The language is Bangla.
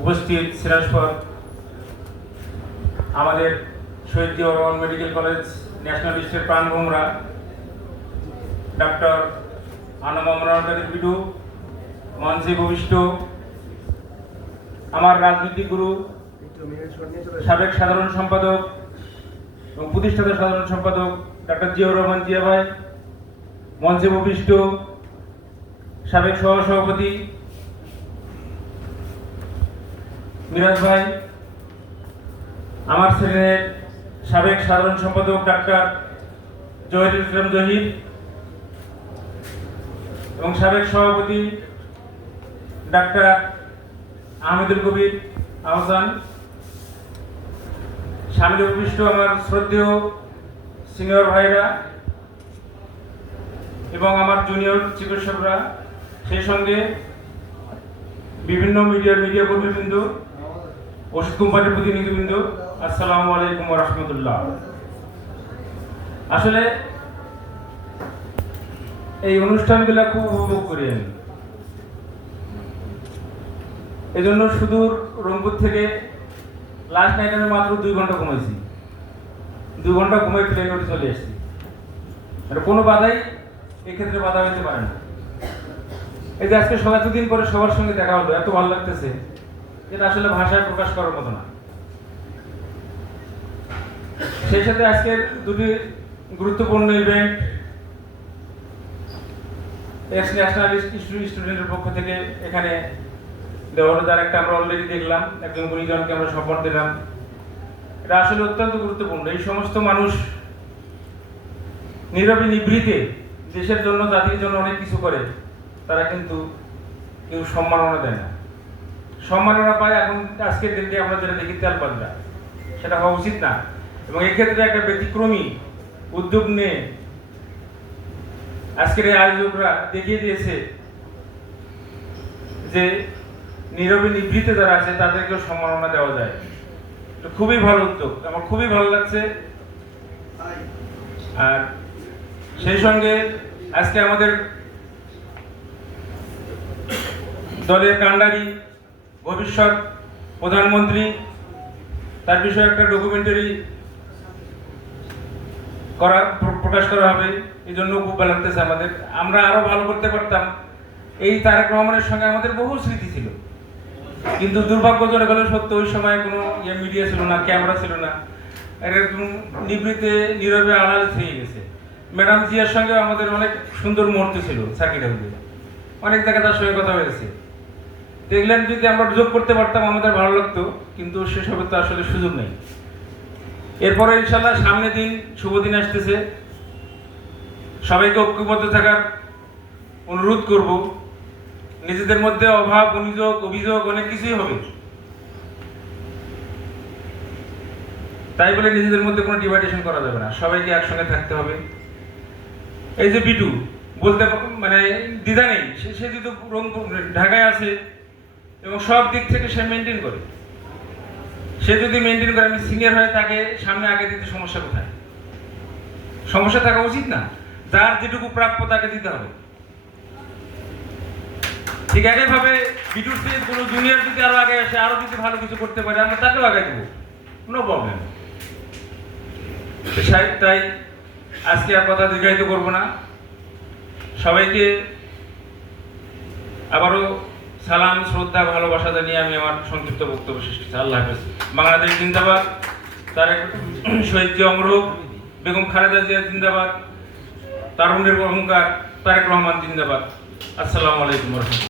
উপস্থিত সিরাজপর আমাদের শহীদ জিয়া রহমান মেডিকেল কলেজ ন্যাশনালিস্টের প্রাণভোমরা ডক্টর অমরানকারী বিডু মঞ্চে ভূমিষ্ঠ, আমার রাজনৈতিক গুরু, সাবেক সাধারণ সম্পাদক এবং প্রতিষ্ঠাতা সাধারণ সম্পাদক ডক্টর জিয়াউর রহমান জিয়া ভাই মঞ্চে ভূমিষ্ঠ, সাবেক সহসভাপতি মিরাজ ভাই, আমার শ্রেণির সাবেক সাধারণ সম্পাদক ডাক্তার জহিরুল ইসলাম জহির এবং সাবেক সভাপতি ডাক্তার আহমেদুল কবির আহসান। সামনে উপবিষ্ট আমার শ্রদ্ধেয় সিনিয়র ভাইরা এবং আমার জুনিয়র চিকিৎসকরা, সেই সঙ্গে বিভিন্ন মিডিয়ার মিডিয়া কর্মীবৃন্দ ওষুধ কোম্পানির প্রতিনিধিবৃন্দ, আসসালামু আলাইকুম রহমতুল্লাহ। আসলে, এই অনুষ্ঠানগুলো খুব উপভোগ করি আমি। এজন্য সুদূর রংপুর থেকে লাস্ট নাইট আমি মাত্র দুই ঘণ্টা ঘুমাইছি। দুই ঘণ্টা ঘুমাই প্লেন উঠে চলে এসেছি আর কোনো বাধাই এক্ষেত্রে বাধা হইতে পারে না। এই যে আজকে সব এতদিন পরে সবার সঙ্গে দেখা হলো, এত ভালো লাগতেছে। যেটা আসলে ভাষায় প্রকাশ করার মতো না। সেই সাথে আজকের দুটি গুরুত্বপূর্ণ ইভেন্ট এক্স ন্যাশনাল স্টুডেন্টের পক্ষ থেকে এখানে দেওয়া হলো তার একটা আমরা অলরেডি দেখলাম, একজন গুণীজনকে আমরা সম্মান দিলাম। এটা আসলে অত্যন্ত গুরুত্বপূর্ণ। এই সমস্ত মানুষ নীরবে নিভৃতে দেশের জন্য, জাতির জন্য অনেক কিছু করে, তারা কিন্তু কেউ সম্মাননা দেয় না। সম্মাননা পায় এখন আজকের দিনটি আমরা যেটা দেখি তেল পাল্টা সেটা হওয়া উচিত না। এবং এক্ষেত্রে একটা ব্যতিক্রমী উদ্যোগ নিয়ে আজকের এই আয়োজকরা দেখিয়ে দিয়েছে যে নীরবে নিভৃতে যারা আছে, তাদেরকেও সম্মাননা দেওয়া যায়। তো খুবই ভালো উদ্যোগ। আমার খুবই ভালো লাগছে। আর সেই সঙ্গে আজকে আমাদের দলের কাণ্ডারি ভবিষ্যৎ প্রধানমন্ত্রী, তার বিষয়ে একটা ডকুমেন্টারি করা প্রকাশ করা হবে এই জন্য খুব ভালো লাগতেছে আমাদের। আমরা আরও ভালো করতে পারতাম। এই তারেক রহমানের সঙ্গে আমাদের বহু স্মৃতি ছিল। কিন্তু দুর্ভাগ্যজনক হলে সত্য, ওই সময় কোনো ইয়ে মিডিয়া ছিল না ক্যামেরা ছিল না। একদম নিবৃতে নীরবে আড়াল থেকে গেছে। ম্যাডাম জিয়ার সঙ্গে আমাদের অনেক সুন্দর মুহূর্ত ছিল সাকির অনেক জায়গায় তার সঙ্গে কথা হয়েছে। দেখলেন যদি আমরা যোগ করতে পারতাম, আমাদের ভালো লাগতো, কিন্তু সেসবের তো আসলে সুযোগ নেই। এরপরে ইনশাল্লাহ সামনে দিন, শুভ দিন আসতেছে। সবাইকে ঐক্যবদ্ধ থাকার অনুরোধ করব। নিজেদের মধ্যে অভাব, অভিযোগ অভিযোগ অনেক কিছুই হবে। তাই বলে নিজেদের মধ্যে কোনো ডিভাইডেশন করা যাবে না। সবাইকে একসঙ্গে থাকতে হবে। এই যে বিটু, বলতে মানে দ্বিধা নেই। সে রংপুর ঢাকায় আছে এবং সব দিক থেকে সে মেনটেন করে। সে যদি মেনটেন করে, আমি সিনিয়র হয়ে তাকে সামনে আগে দিতে সমস্যা কোথায়? সমস্যা থাকা উচিত না। যার যেটুকু প্রাপ্য তাকে দিতে হবে। ঠিক একইভাবে বিটুর কোনো জুনিয়র যদি আরও আগে আসে, আরও যদি ভালো কিছু করতে পারে, আমরা তাকেও আগে দেবো। কোনো প্রবলেম তাই আজকে আর কথা দীর্ঘায়িত করব না। সবাইকে আবারও সালাম, শ্রদ্ধা, ভালোবাসা জানিয়ে আমি আমার সংক্ষিপ্ত বক্তব্য শেষ করছি। আল্লাহ হাফেজ। বাংলাদেশ জিন্দাবাদ। তারেক শহীদ অমরূপ, বেগম খালেদা জিয়া জিন্দাবাদ। তারুণের অহংকার, তারেক রহমান জিন্দাবাদ। আসসালামু আলাইকুম